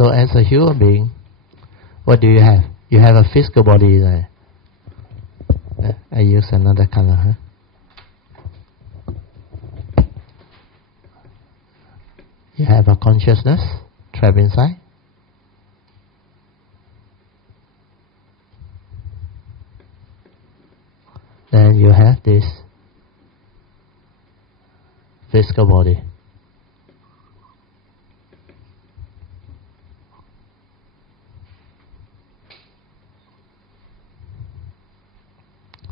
So as a human being, what do you have? You have a physical body there. I use another color, huh? You have a consciousness trapped inside. Then you have this physical body.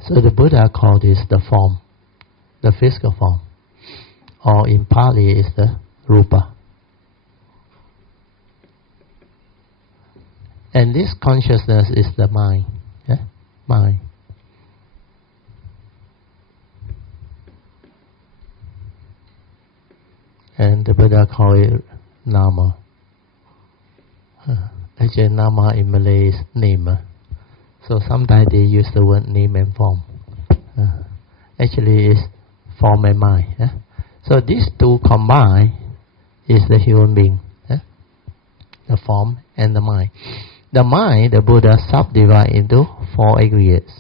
So the Buddha called this the form, the physical form, or in Pali is the rupa. And this consciousness is the mind, mind. And the Buddha called it nama. Actually, nama in Malay is name. So sometimes they use the word name and form. Actually, it's form and mind. So these two combined is the human being, the form and the mind. The mind, the Buddha subdivide into 4 aggregates.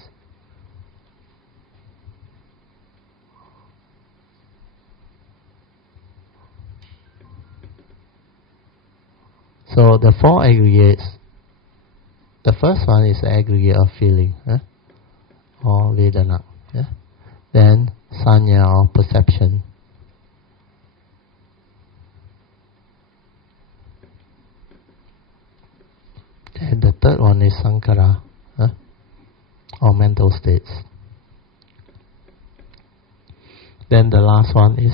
So the 4 aggregates, the first one is the aggregate of feeling, or Vedana. Then Sanya or perception. And the third one is Sankhara, or mental states. Then the last one is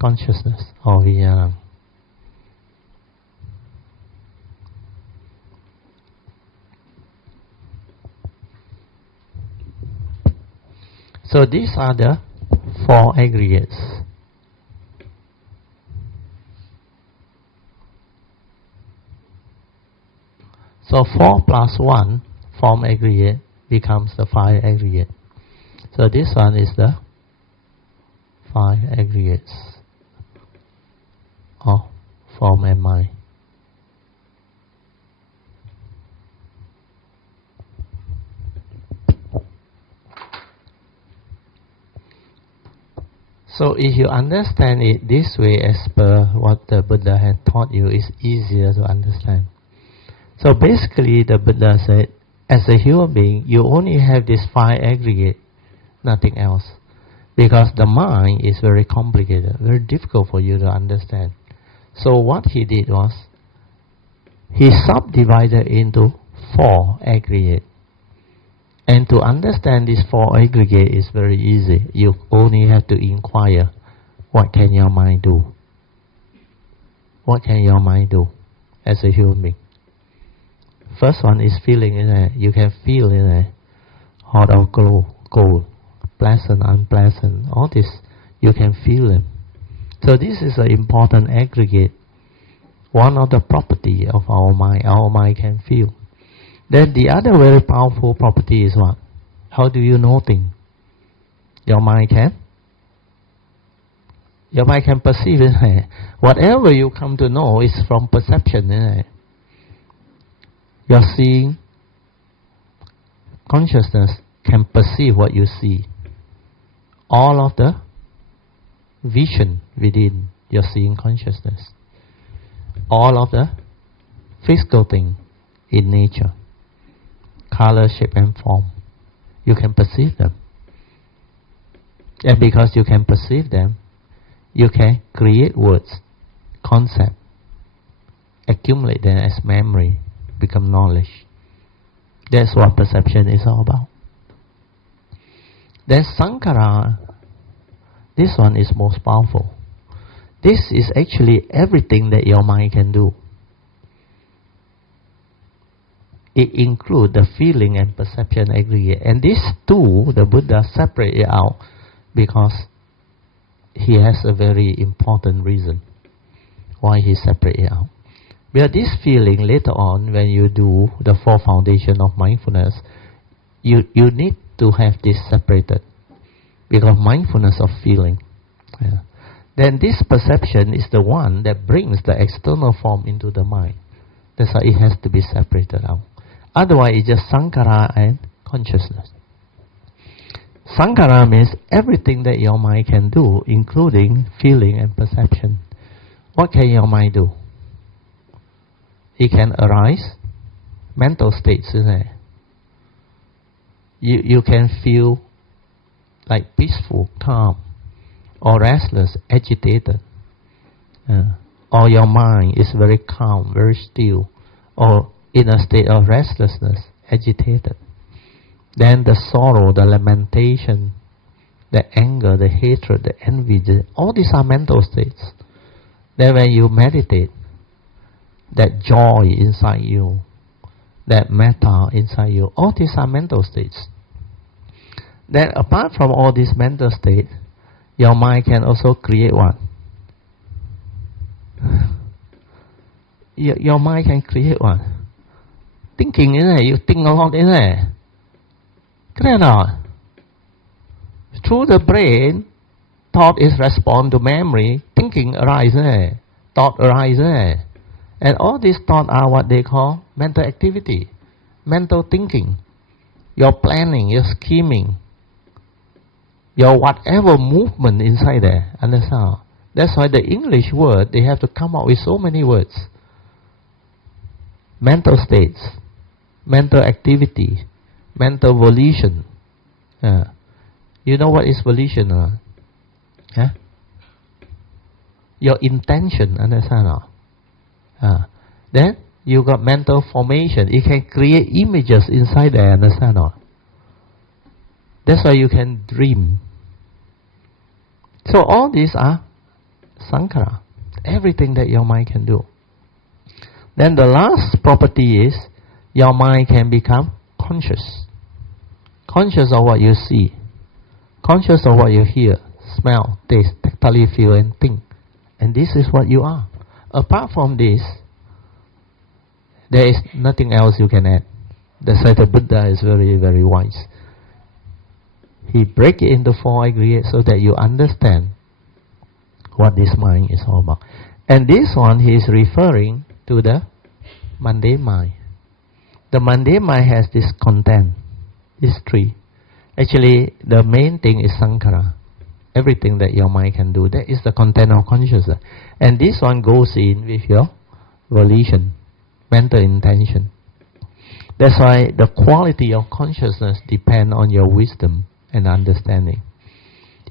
consciousness, or Vijnana. So these are the 4 aggregates. So 4 plus 1 form aggregate becomes the 5 aggregate. So this one is the 5 aggregates of form and mind. So if you understand it this way as per what the Buddha had taught you, it's easier to understand. So basically the Buddha said, as a human being, you only have this 5 aggregate, nothing else. Because the mind is very complicated, very difficult for you to understand. So what he did was, he subdivided into 4 aggregates. And to understand these 4 aggregates is very easy. You only have to inquire, what can your mind do? What can your mind do as a human being? First one is feeling in there. You can feel in there, hot or cold, pleasant, unpleasant. All this, you can feel them. So this is an important aggregate. One of the property of our mind can feel. Then the other very powerful property is what? How do you know things? Your mind can perceive it. Whatever you come to know is from perception. Your seeing consciousness can perceive what you see. All of the vision within your seeing consciousness. All of the physical thing in nature. Color, shape and form. You can perceive them. And because you can perceive them, you can create words, concept, accumulate them as memory, become knowledge. That's what perception is all about. Then Sankhara, this one is most powerful. This is actually everything that your mind can do. It includes the feeling and perception aggregate. And these two, the Buddha separate it out because he has a very important reason why he separate it out. Because this feeling later on, when you do the 4 foundation of mindfulness, you need to have this separated. Because mindfulness of feeling. Then this perception is the one that brings the external form into the mind. That's why it has to be separated out. Otherwise, it's just sankhara and consciousness. Sankhara means everything that your mind can do, including feeling and perception. What can your mind do? It can arise, mental states, isn't it? You can feel like peaceful, calm, or restless, agitated. Or your mind is very calm, very still, or in a state of restlessness, agitated. Then the sorrow, the lamentation, the anger, the hatred, the envy, all these are mental states. Then when you meditate, that joy inside you, that metta inside you, all these are mental states. Then apart from all these mental states, your mind can also create what? Your mind can create what? Thinking, isn't it? You think a lot, isn't it? Correct or not? Through the brain, thought is respond to memory, thinking arises, isn't it? Thought arises, isn't it? And all these thoughts are what they call mental activity, mental thinking. Your planning, your scheming, your whatever movement inside there, understand? That's why the English word, they have to come up with so many words. Mental states, mental activity, mental volition. You know what is volition? Your intention, understand? Then you got mental formation. It can create images inside there, understand? That's why you can dream. So all these are sankhara, everything that your mind can do. Then the last property is your mind can become conscious. Conscious of what you see, conscious of what you hear, smell, taste, tactily feel and think. And this is what you are. Apart from this, there is nothing else you can add. That's why the Buddha is very, very wise. He breaks it into 4 aggregates so that you understand what this mind is all about. And this one he is referring to the mundane mind. The mundane mind has this content, these 3. Actually, the main thing is sankhara. Everything that your mind can do, that is the content of consciousness. And this one goes in with your volition, mental intention. That's why the quality of consciousness depends on your wisdom and understanding.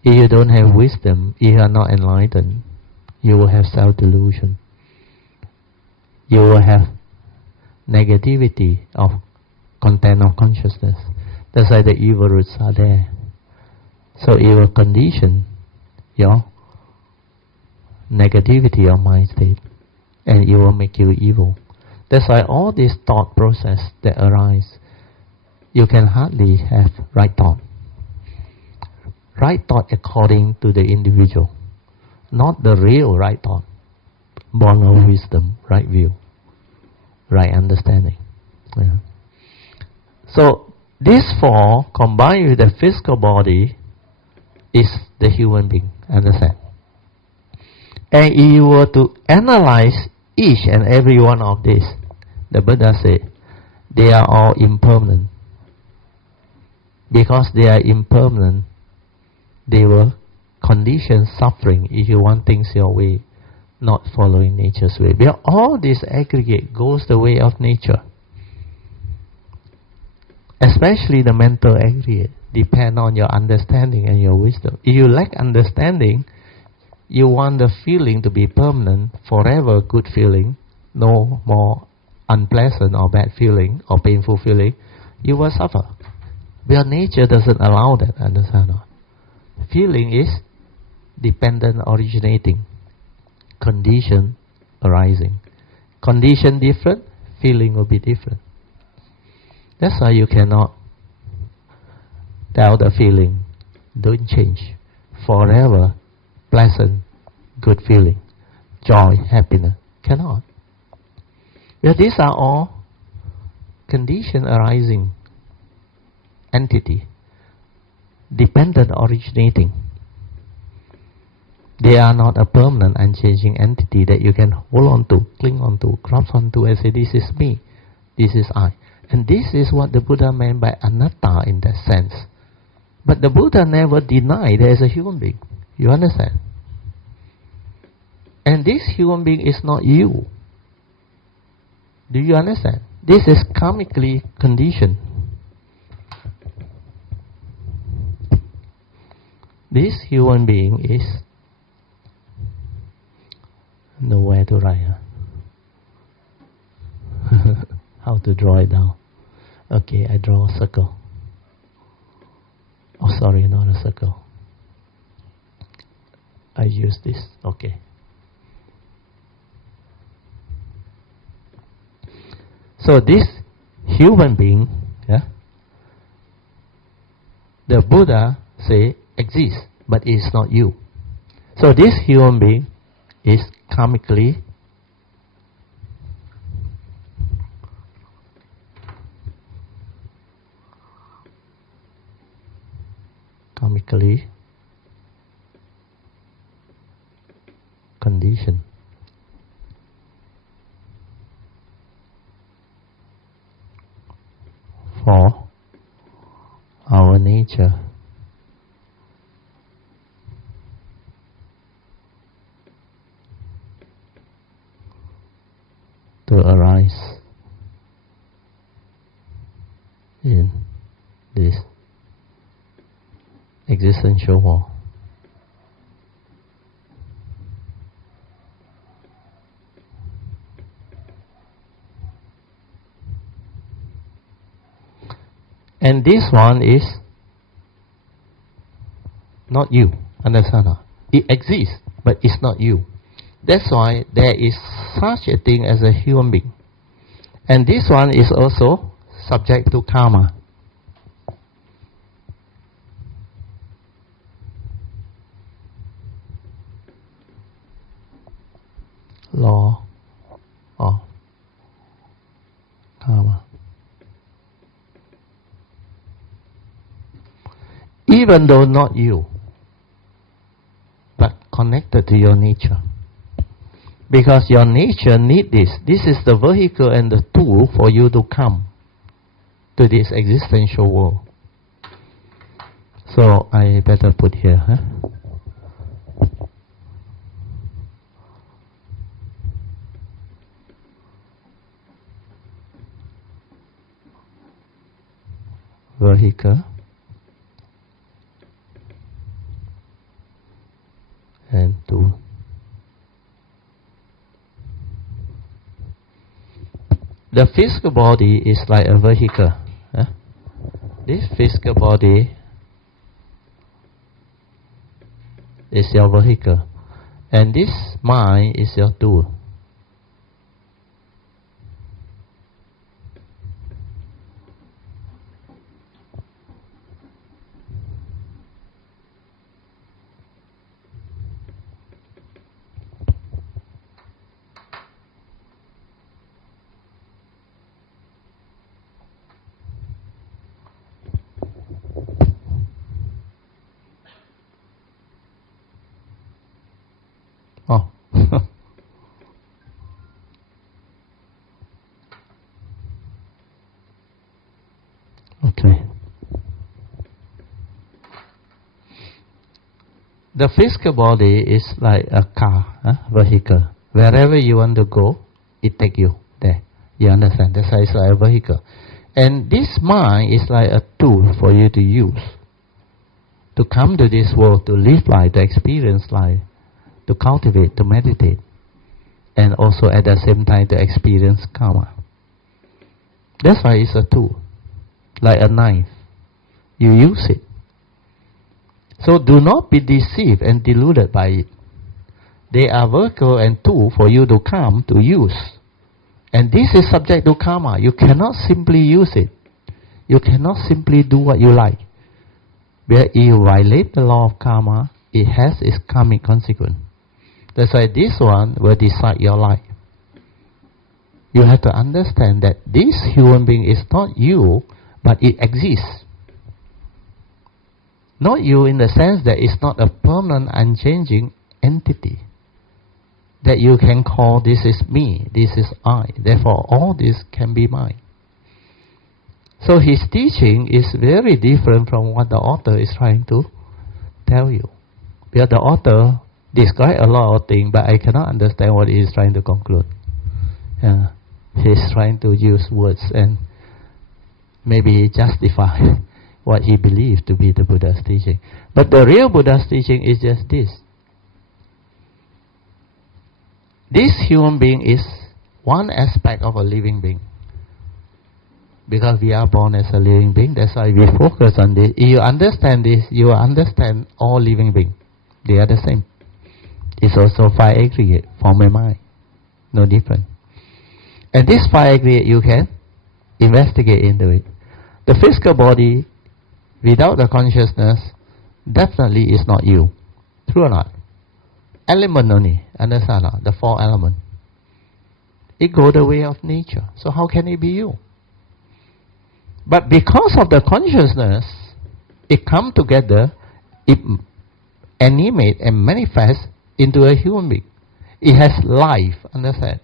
If you don't have wisdom, if you are not enlightened, you will have self-delusion. You will have negativity of content of consciousness. That's why the evil roots are there. So it will condition your negativity of mind state, and it will make you evil. That's why all this thought process that arise, you can hardly have right thought. Right thought according to the individual, not the real right thought, born of wisdom, right view, right understanding. Yeah. So these 4 combined with the physical body is the human being, understand? And if you were to analyze each and every one of these, the Buddha said, they are all impermanent. Because they are impermanent, they will condition suffering if you want things your way, not following nature's way. Because all this aggregate goes the way of nature. Especially the mental aggregate depend on your understanding and your wisdom. If you lack understanding, you want the feeling to be permanent, forever good feeling, no more unpleasant or bad feeling or painful feeling, you will suffer. Because nature doesn't allow that, understand? Feeling is dependent originating, condition arising. Condition different, feeling will be different. That's why you cannot tell the feeling, don't change. Forever, pleasant, good feeling, joy, happiness. Cannot. Because these are all condition arising entity, dependent originating. They are not a permanent, unchanging entity that you can hold on to, cling on to, grasp on to and say, this is me, this is I. And this is what the Buddha meant by anatta in that sense. But the Buddha never denied there is a human being. You understand? And this human being is not you. Do you understand? This is karmically conditioned. This human being is nowhere to write. How to draw it down? Okay, I draw a circle. Oh, sorry, not a circle. I use this. Okay. So this human being, the Buddha say exists, but it is not you. So this human being is karmically conditioned. For our nature to arise in this existential world. And this one is not you, understand? It exists, but it's not you. That's why there is such a thing as a human being. And this one is also subject to karma. Law of karma. Even though not you, but connected to your nature. Because your nature needs this. This is the vehicle and the tool for you to come to this existential world. So I better put here. Vehicle and tool. The physical body is like a vehicle. This physical body is your vehicle, and this mind is your tool. Oh. Okay. The physical body is like a car, vehicle. Wherever you want to go, it takes you there. You understand? That's why it's like a vehicle. And this mind is like a tool for you to use. To come to this world, to live life, to experience life. To cultivate, to meditate, and also at the same time to experience karma. That's why it's a tool, like a knife. You use it. So do not be deceived and deluded by it. They are vehicle and tool for you to come to use. And this is subject to karma. You cannot simply use it. You cannot simply do what you like. Where you violate the law of karma, it has its karmic consequence. That's why this one will decide your life. You have to understand that this human being is not you, but it exists. Not you in the sense that it's not a permanent, unchanging entity that you can call this is me, this is I. Therefore, all this can be mine. So his teaching is very different from what the author is trying to tell you. Because the author describes a lot of things, but I cannot understand what he is trying to conclude. He is trying to use words and maybe justify what he believes to be the Buddha's teaching. But the real Buddha's teaching is just this. This human being is one aspect of a living being. Because we are born as a living being, that's why we focus on this. If you understand this, you understand all living beings. They are the same. It's also 5 aggregates from a mind. No different. And this 5 aggregate you can investigate into it. The physical body without the consciousness definitely is not you. True or not? Element only. Understand or not? The 4 elements. It goes the way of nature. So how can it be you? But because of the consciousness, it comes together, it animates and manifests into a human being. It has life, understand?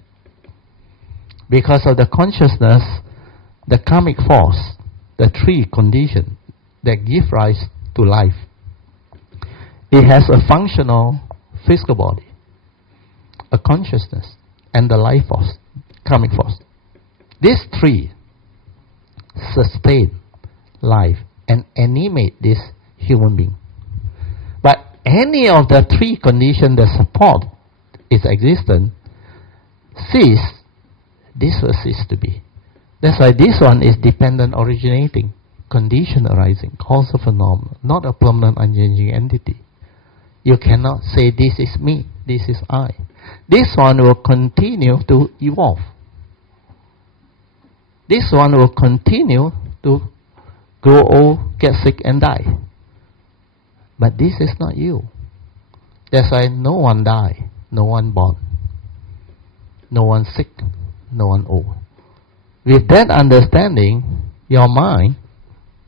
Because of the consciousness, the karmic force, the 3 conditions that give rise to life. It has a functional physical body, a consciousness, and the life force, karmic force. These 3 sustain life and animate this human being. But any of the 3 conditions that support its existence cease, this will cease to be. That's why this one is dependent originating, condition arising, causal phenomenon, not a permanent unchanging entity. You cannot say this is me, this is I. This one will continue to evolve. This one will continue to grow old, get sick and die. But this is not you. That's why no one die, no one born, no one sick, no one old. With that understanding, your mind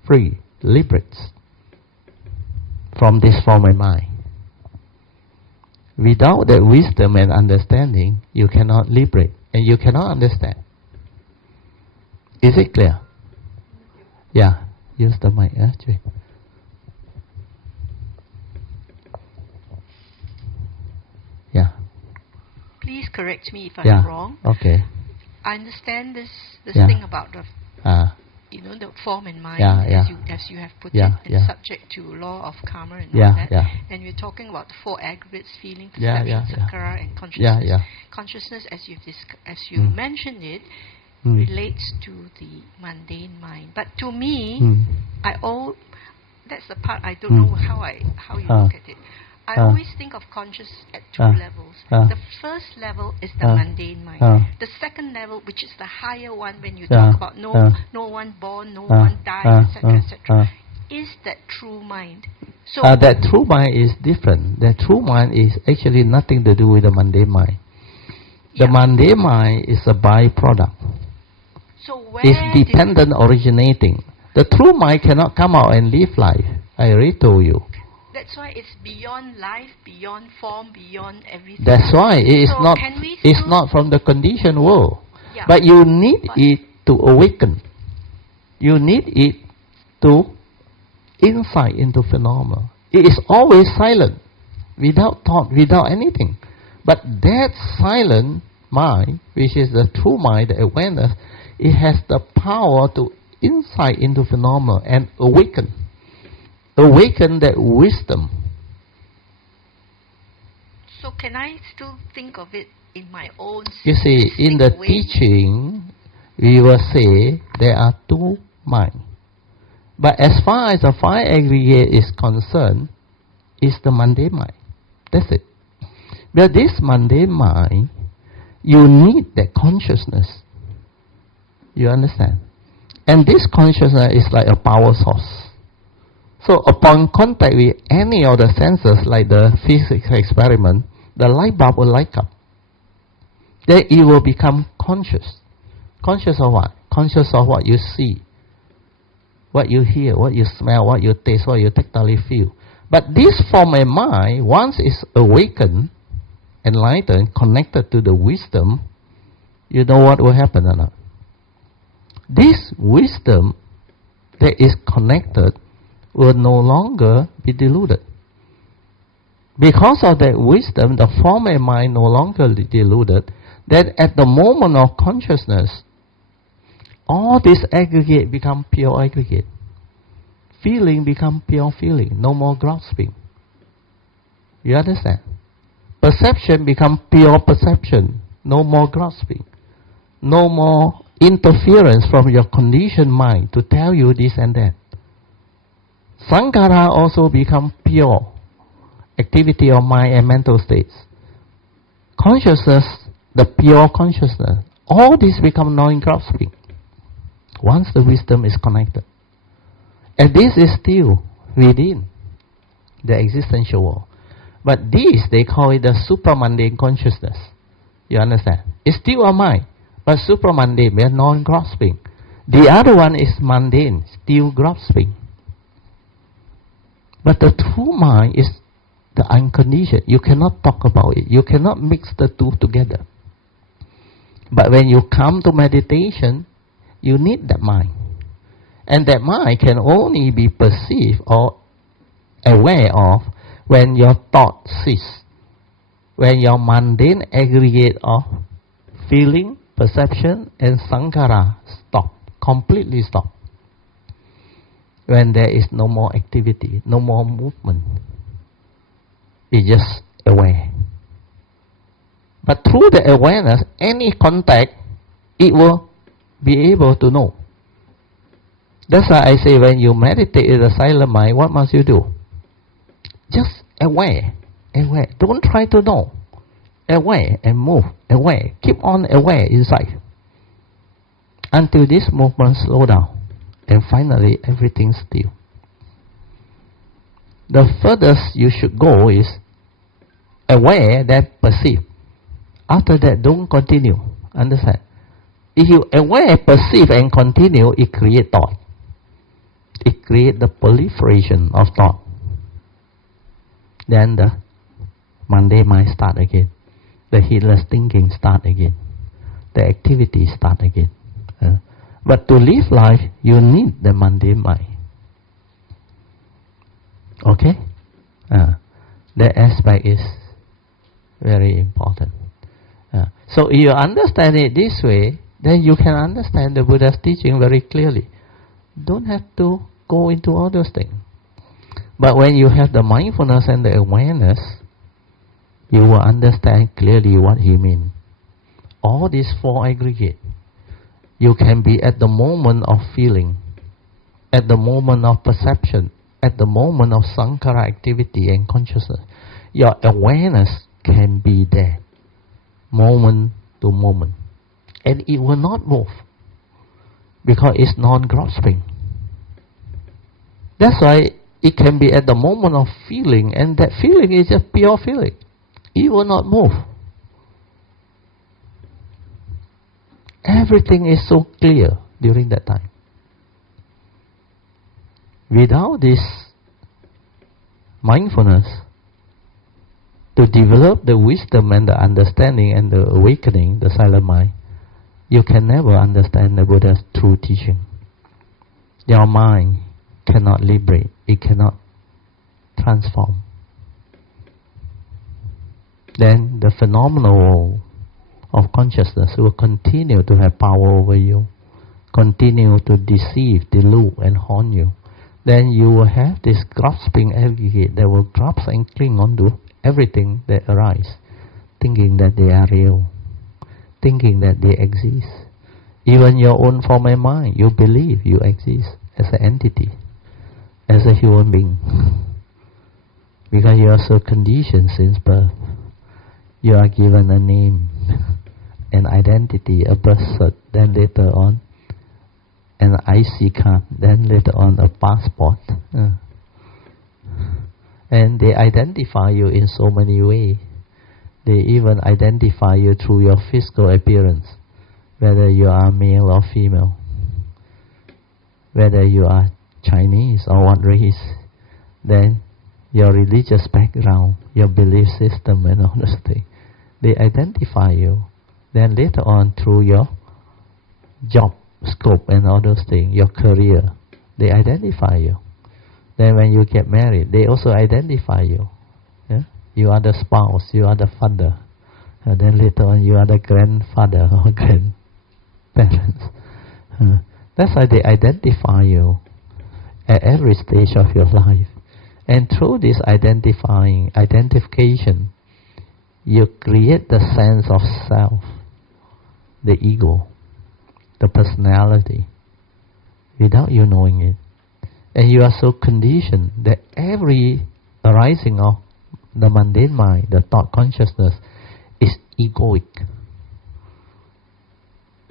free, liberates from this form and mind. Without that wisdom and understanding, you cannot liberate and you cannot understand. Is it clear? Yeah, use the mic. Yeah. Please correct me if I'm wrong. Okay. I understand this thing about the the form and mind as you have put it, and subject to law of karma and all that. And we're talking about the 4 aggregates: feeling, perception, sankara, and consciousness. Consciousness, as you mentioned it, relates to the mundane mind. But to me, that's the part I don't know how you look at it. I always think of conscious at 2 levels. The first level is the mundane mind. The second level, which is the higher one, when you talk about no one born, no one died, etc., is that true mind. So that true mind is different. That true mind is actually nothing to do with the mundane mind. The mundane mind is a byproduct. So it's dependent originating. The true mind cannot come out and live life. I already told you. That's why it's beyond life, beyond form, beyond everything. That's why it is not from the conditioned world. But you need it to awaken. You need it to insight into phenomena. It is always silent, without thought, without anything. But that silent mind, which is the true mind, the awareness, it has the power to insight into phenomena and awaken that wisdom. So can I still think of it in my own You see, in the way? teaching, we will say there are 2 minds. But as far as the 5 aggregate is concerned, it's the mundane mind. That's it. But this mundane mind, you need that consciousness. You understand? And this consciousness is like a power source. So upon contact with any of the senses, like the physics experiment, the light bulb will light up. Then it will become conscious. Conscious of what? Conscious of what you see, what you hear, what you smell, what you taste, what you tactily feel. But this form and mind, once it's awakened, enlightened, connected to the wisdom, you know what will happen or not? This wisdom that is connected will no longer be deluded. Because of that wisdom, the form and mind no longer deluded, that at the moment of consciousness, all this aggregate become pure aggregate. Feeling become pure feeling, no more grasping. You understand? Perception become pure perception, no more grasping. No more interference from your conditioned mind to tell you this and that. Sankhara also become pure activity of mind and mental states. Consciousness, the pure consciousness, all this become non-grasping once the wisdom is connected. And this is still within the existential world. But this, they call it the supramundane consciousness. You understand? It's still a mind, but supramundane, we are non-grasping. The other one is mundane, still grasping. But the true mind is the unconditioned. You cannot talk about it. You cannot mix the two together. But when you come to meditation, you need that mind. And that mind can only be perceived or aware of when your thought cease. When your mundane aggregate of feeling, perception and sankhara stop, completely stop. When there is no more activity, no more movement. It's just aware. But through the awareness, any contact, it will be able to know. That's why I say when you meditate in the silent mind, what must you do? Just aware, aware. Don't try to know. Aware and move, aware. Keep on aware inside. Until this movement slow down. And finally everything still. The furthest you should go is aware, then perceive. After that, don't continue. Understand? If you aware, perceive and continue, it creates thought. It creates the proliferation of thought. Then the mundane mind start again. The heedless thinking start again. The activity start again. But to live life, you need the mundane mind. Okay? That aspect is very important. So if you understand it this way, then you can understand the Buddha's teaching very clearly. Don't have to go into all those things. But when you have the mindfulness and the awareness, you will understand clearly what he means. All these four aggregates. You can be at the moment of feeling, at the moment of perception, at the moment of sankhara activity and consciousness. Your awareness can be there, moment to moment. And it will not move, because it's non-grasping. That's why it can be at the moment of feeling, and that feeling is just pure feeling. It will not move. Everything is so clear during that time. Without this mindfulness, to develop the wisdom and the understanding and the awakening, the silent mind, you can never understand the Buddha's true teaching. Your mind cannot liberate, it cannot transform. Then the phenomenal world of consciousness will continue to have power over you, continue to deceive, delude and haunt you. Then you will have this grasping aggregate that will grasp and cling onto everything that arises, thinking that they are real, thinking that they exist. Even your own form and mind, you believe you exist as an entity, as a human being. Because you are so conditioned since birth. You are given a name, an identity, a birth cert, then later on an IC card, then later on a passport. And they identify you in so many ways. They even identify you through your physical appearance, whether you are male or female, whether you are Chinese or what race. Then your religious background, your belief system and all those things. They identify you. Then later on through your job scope and all those things, your career, they identify you. Then when you get married, they also identify you. Yeah? You are the spouse, you are the father. And then later on you are the grandfather or grandparents. That's why they identify you at every stage of your life. And through this identification, you create the sense of self, the ego, the personality, without you knowing it. And you are so conditioned that every arising of the mundane mind, the thought consciousness, is egoic.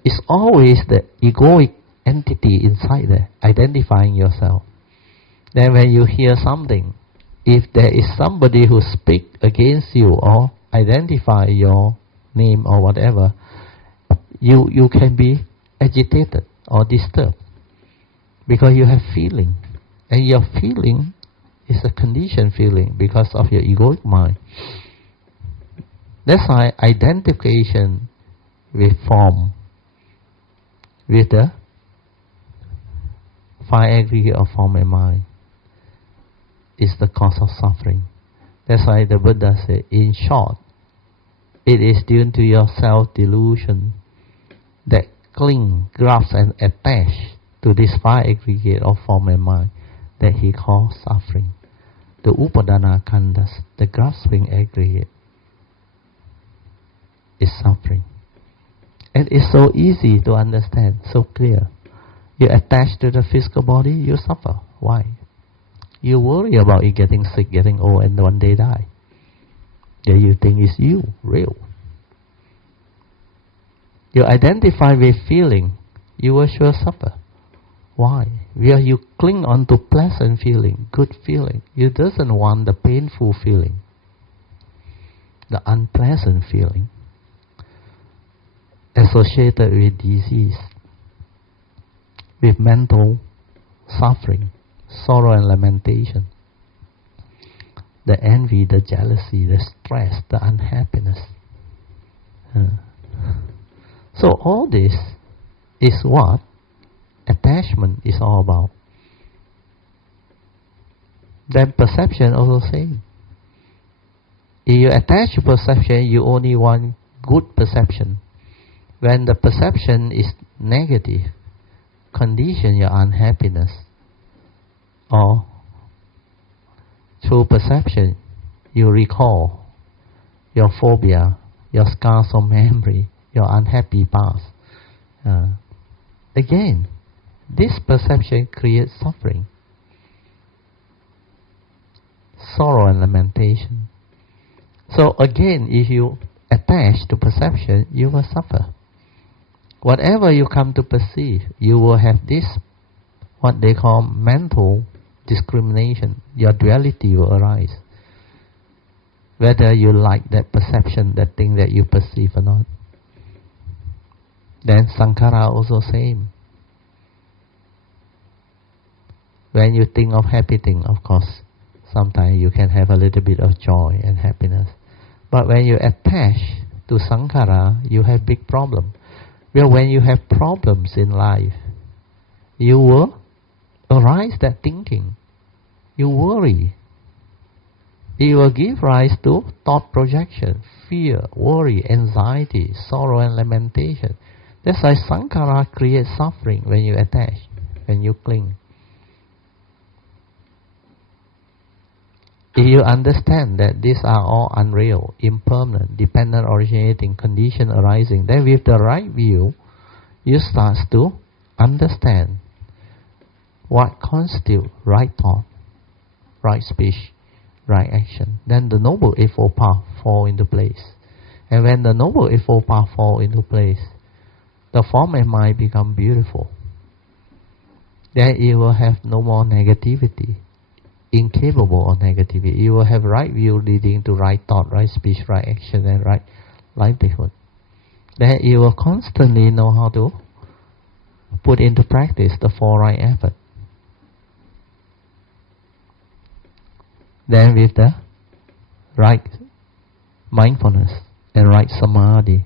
It's always the egoic entity inside there, identifying yourself. Then when you hear something, if there is somebody who speaks against you or identify your name or whatever, you can be agitated or disturbed because you have feeling. And your feeling is a conditioned feeling because of your egoic mind. That's why identification with form, with the 5 aggregates of form and mind, is the cause of suffering. That's why the Buddha said, in short, it is due to your self-delusion that cling, grasp and attach to this 5 aggregates of form and mind that he calls suffering. The upadana khandhas, the grasping aggregate, is suffering. And it's so easy to understand, so clear. You attach to the physical body, you suffer. Why? You worry about it getting sick, getting old, and one day die. Then you think it's you, real. You identify with feeling, you will sure suffer. Why? Where you cling on to pleasant feeling, good feeling. You doesn't want the painful feeling, the unpleasant feeling associated with disease, with mental suffering, sorrow and lamentation, the envy, the jealousy, the stress, the unhappiness. So all this is what attachment is all about. Then perception also same. If you attach to perception, you only want good perception. When the perception is negative, condition your unhappiness. Or through perception, you recall your phobia, your scars of memory, your unhappy past. Again, this perception creates suffering, sorrow and lamentation. So again, if you attach to perception, you will suffer. Whatever you come to perceive, you will have this, what they call mental discrimination. Your duality will arise. Whether you like that perception, that thing that you perceive or not. Then sankhara also same. When you think of happy thing, of course, sometimes you can have a little bit of joy and happiness. But when you attach to sankhara, you have big problem. Well, when you have problems in life, you will arise that thinking. You worry. It will give rise to thought projection, fear, worry, anxiety, sorrow and lamentation. That's why sankhara creates suffering when you attach, when you cling. If you understand that these are all unreal, impermanent, dependent, originating, condition arising, then with the right view, you start to understand what constitutes right thought, right speech, right action. Then the Noble Eightfold Path fall into place. And when the Noble Eightfold Path fall into place, the form and mind become beautiful. Then you will have no more negativity. Incapable of negativity. You will have right view leading to right thought, right speech, right action, and right livelihood. Then you will constantly know how to put into practice the 4 right effort. Then with the right mindfulness and right samadhi,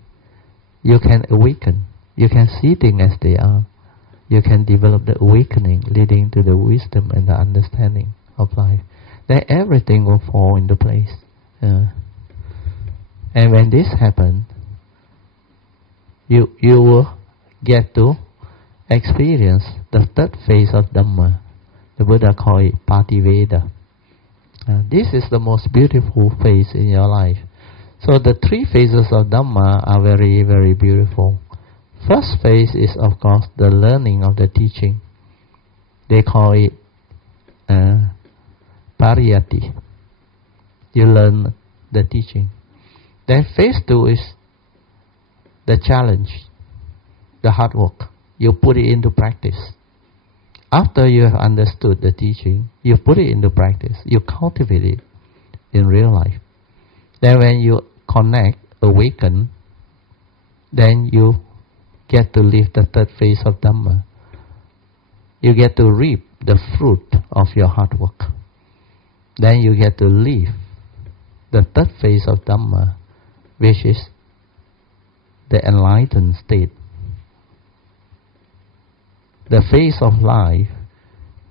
you can awaken. You can see things as they are. You can develop the awakening leading to the wisdom and the understanding of life. Then everything will fall into place. And when this happens, you will get to experience the third phase of Dhamma. The Buddha called it Pativeda. This is the most beautiful phase in your life. So the three phases of Dhamma are very, very beautiful. First phase is, of course, the learning of the teaching. They call it Pariyati. You learn the teaching. Then phase 2 is the challenge, the hard work. You put it into practice. After you have understood the teaching, you put it into practice. You cultivate it in real life. Then when you connect, awaken, then you get to live the third phase of Dhamma. You get to reap the fruit of your hard work. Then you get to live the third phase of Dhamma, which is the enlightened state. The phase of life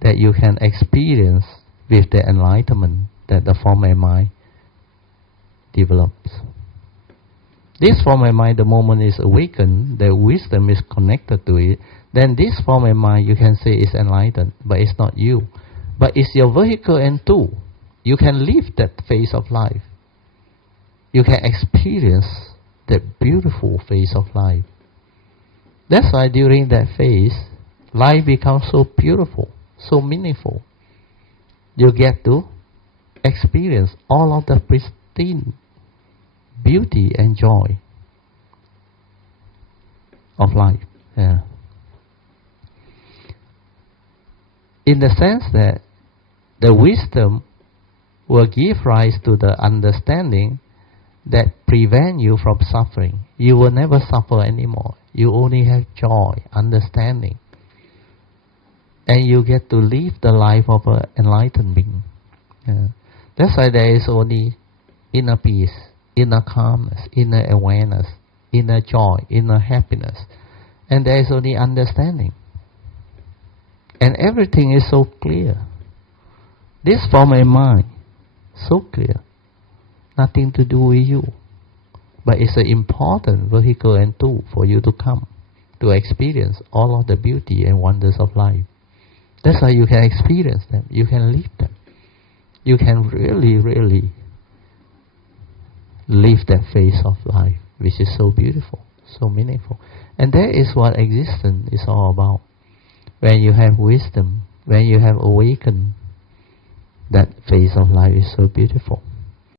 that you can experience with the enlightenment that the form and mind develops. This form and mind, the moment is awakened, the wisdom is connected to it, then this form and mind you can say is enlightened, but it's not you. But it's your vehicle and tool. You can live that phase of life. You can experience that beautiful phase of life. That's why during that phase, life becomes so beautiful, so meaningful. You get to experience all of the pristine beauty and joy of life. In the sense that the wisdom will give rise to the understanding that prevent you from suffering. You will never suffer anymore. You only have joy, understanding. And you get to live the life of an enlightened being. That's why there is only inner peace, inner calmness, inner awareness, inner joy, inner happiness. And there is only understanding. And everything is so clear. This form and mind, so clear. Nothing to do with you. But it's an important vehicle and tool for you to come, to experience all of the beauty and wonders of life. That's how you can experience them. You can live them. You can really, really live that phase of life, which is so beautiful, so meaningful. And that is what existence is all about. When you have wisdom, when you have awakened, that phase of life is so beautiful.